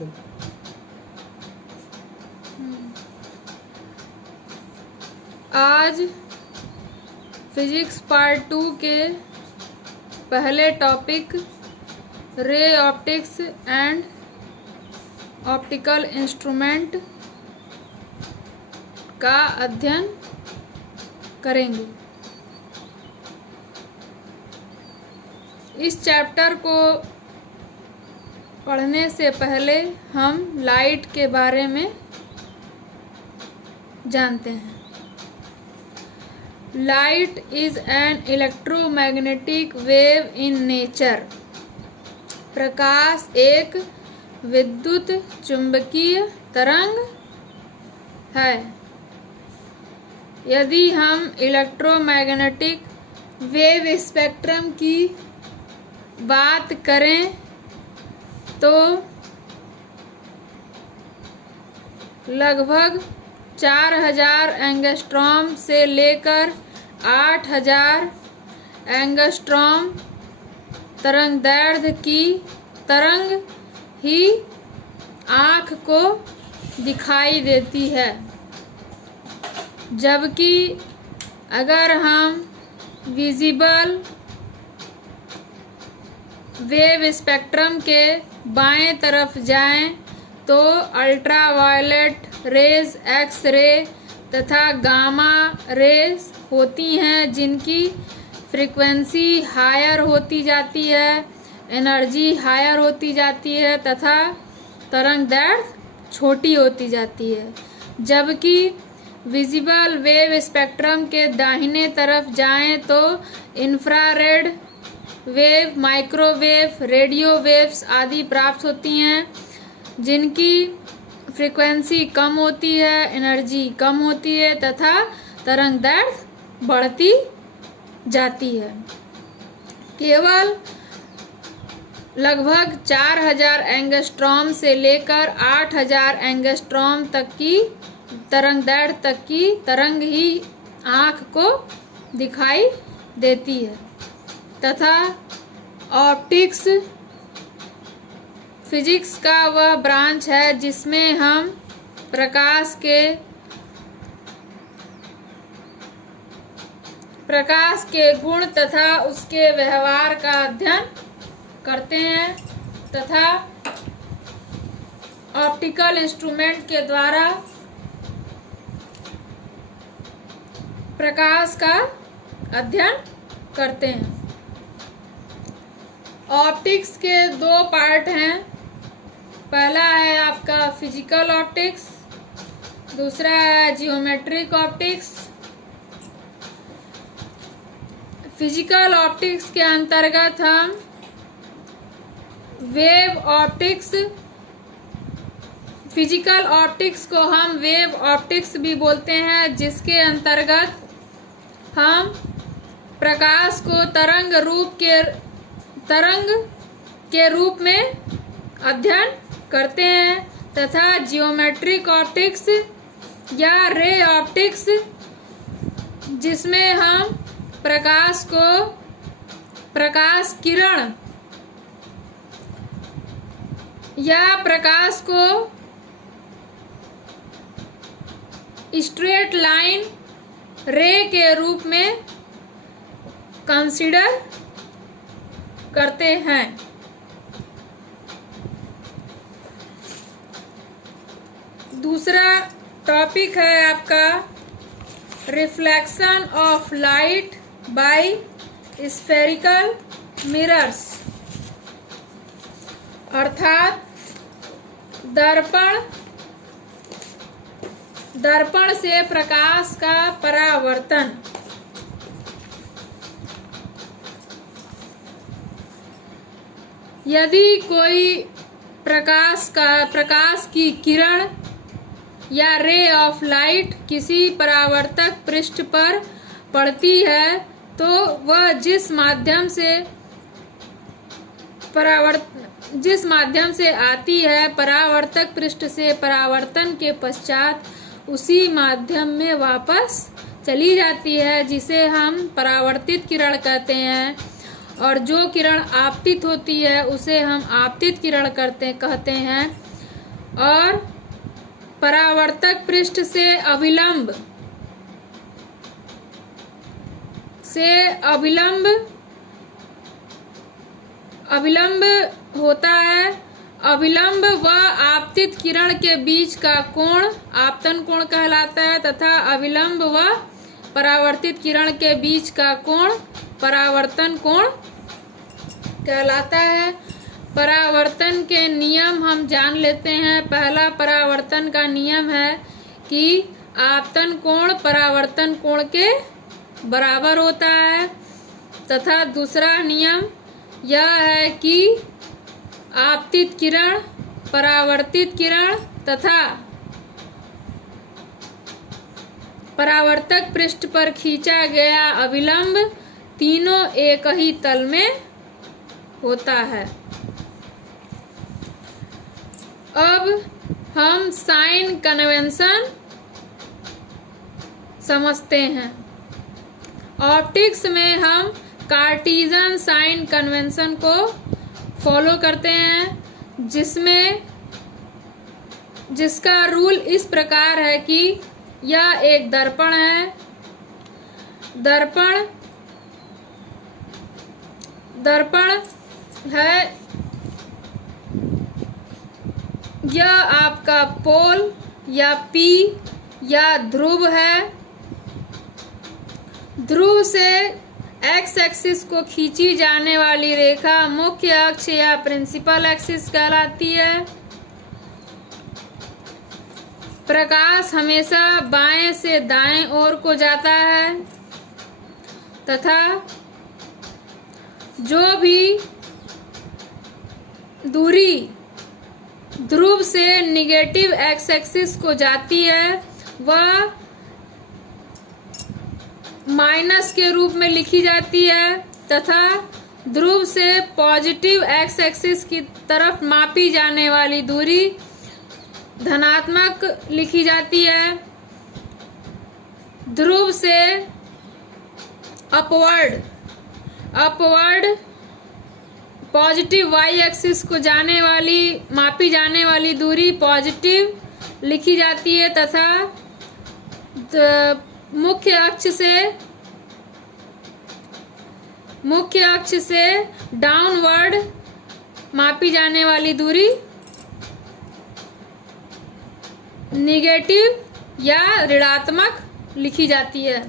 चल। आज physics part 2 के पहले topic ray optics and optical instrument का अध्ययन करेंगे। इस चैप्टर को पढ़ने से पहले हम लाइट के बारे में जानते हैं। Light is an electromagnetic wave in nature. प्रकाश एक विद्युत चुंबकीय तरंग है। यदि हम इलेक्ट्रोमैग्नेटिक वेव स्पेक्ट्रम की बात करें तो लगभग 4000 एंगस्ट्रॉम से लेकर 8000 एंगस्ट्रॉम तरंगदैर्घ्य की तरंग ही आँख को दिखाई देती है, जबकि अगर हम विजिबल वेव स्पेक्ट्रम के बाएं तरफ जाएं तो अल्ट्रावायलेट रेज, एक्स रे तथा गामा रेज होती हैं, जिनकी फ्रीक्वेंसी हायर होती जाती है, एनर्जी हायर होती जाती है तथा तरंगदैर्घ्य छोटी होती जाती है। जबकि विजिबल वेव स्पेक्ट्रम के दाहिने तरफ जाएं तो infrared wave, microwave, radio waves आदि प्राप्त होती हैं, जिनकी फ्रीक्वेंसी कम होती है, एनर्जी कम होती है तथा तरंगदैर्घ्य बढ़ती जाती है। केवल लगभग 4000 एंगस्ट्रॉम से लेकर 8000 एंगस्ट्रॉम तक की तरंगदैर्घ्य तक की तरंग ही आँख को दिखाई देती है तथा ऑप्टिक्स फिजिक्स का वह ब्रांच है जिसमें हम प्रकाश के गुण तथा उसके व्यवहार का अध्ययन करते हैं तथा ऑप्टिकल इंस्ट्रूमेंट के द्वारा प्रकाश का अध्ययन करते हैं। ऑप्टिक्स के दो पार्ट हैं। पहला है आपका फिजिकल ऑप्टिक्स, दूसरा है जियोमेट्रिक ऑप्टिक्स। फिजिकल ऑप्टिक्स के अंतर्गत हम वेव ऑप्टिक्स, फिजिकल ऑप्टिक्स को हम वेव ऑप्टिक्स भी बोलते हैं, जिसके अंतर्गत हम प्रकाश को तरंग के रूप में अध्ययन करते हैं तथा जियोमेट्रिक ऑप्टिक्स या रे ऑप्टिक्स, जिसमें हम प्रकाश किरण या प्रकाश को स्ट्रेट लाइन रे के रूप में कंसीडर करते हैं। दूसरा टॉपिक है आपका reflection of light by spherical mirrors, अर्थात दर्पण से प्रकाश का परावर्तन। यदि कोई प्रकाश की किरण या रे ऑफ लाइट किसी परावर्तक पृष्ठ पर पड़ती है तो वह जिस माध्यम से आती है, परावर्तक पृष्ठ से परावर्तन के पश्चात उसी माध्यम में वापस चली जाती है, जिसे हम परावर्तित किरण कहते हैं। और जो किरण आपतित होती है उसे हम आपतित किरण कहते हैं। और परावर्तक पृष्ठ से अभिलंब होता है। अभिलंब व आपतित किरण के बीच का कोण आपतन कोण कहलाता है तथा अभिलंब व परावर्तित किरण के बीच का कोण परावर्तन कोण कहलाता है। परावर्तन के नियम हम जान लेते हैं। पहला परावर्तन का नियम है कि आपतन कोण परावर्तन कोण के बराबर होता है तथा दूसरा नियम यह है कि आपतित किरण, परावर्तित किरण तथा परावर्तक पृष्ठ पर खींचा गया अभिलंब तीनों एक ही तल में होता है। अब हम साइन कन्वेंशन समझते हैं। ऑप्टिक्स में हम कार्टेशियन साइन कन्वेंशन को फॉलो करते हैं, जिसका रूल इस प्रकार है कि यह एक दर्पण है। दर्पण है, यह आपका पोल या पी या ध्रुव है। ध्रुव से एक्स एक्सिस को खींची जाने वाली रेखा मुख्य अक्ष या प्रिंसिपल एक्सिस कहलाती है। प्रकाश हमेशा बाएं से दाएं ओर को जाता है तथा जो भी दूरी ध्रुव से निगेटिव एक्स एक्सिस को जाती है वह माइनस के रूप में लिखी जाती है तथा ध्रुव से पॉजिटिव एक्स एक्सिस की तरफ मापी जाने वाली दूरी धनात्मक लिखी जाती है। ध्रुव से अपवर्ड पॉजिटिव वाई एक्सिस को मापी जाने वाली दूरी पॉजिटिव लिखी जाती है तथा मुख्य अक्ष से डाउनवर्ड मापी जाने वाली दूरी निगेटिव या ऋणात्मक लिखी जाती है।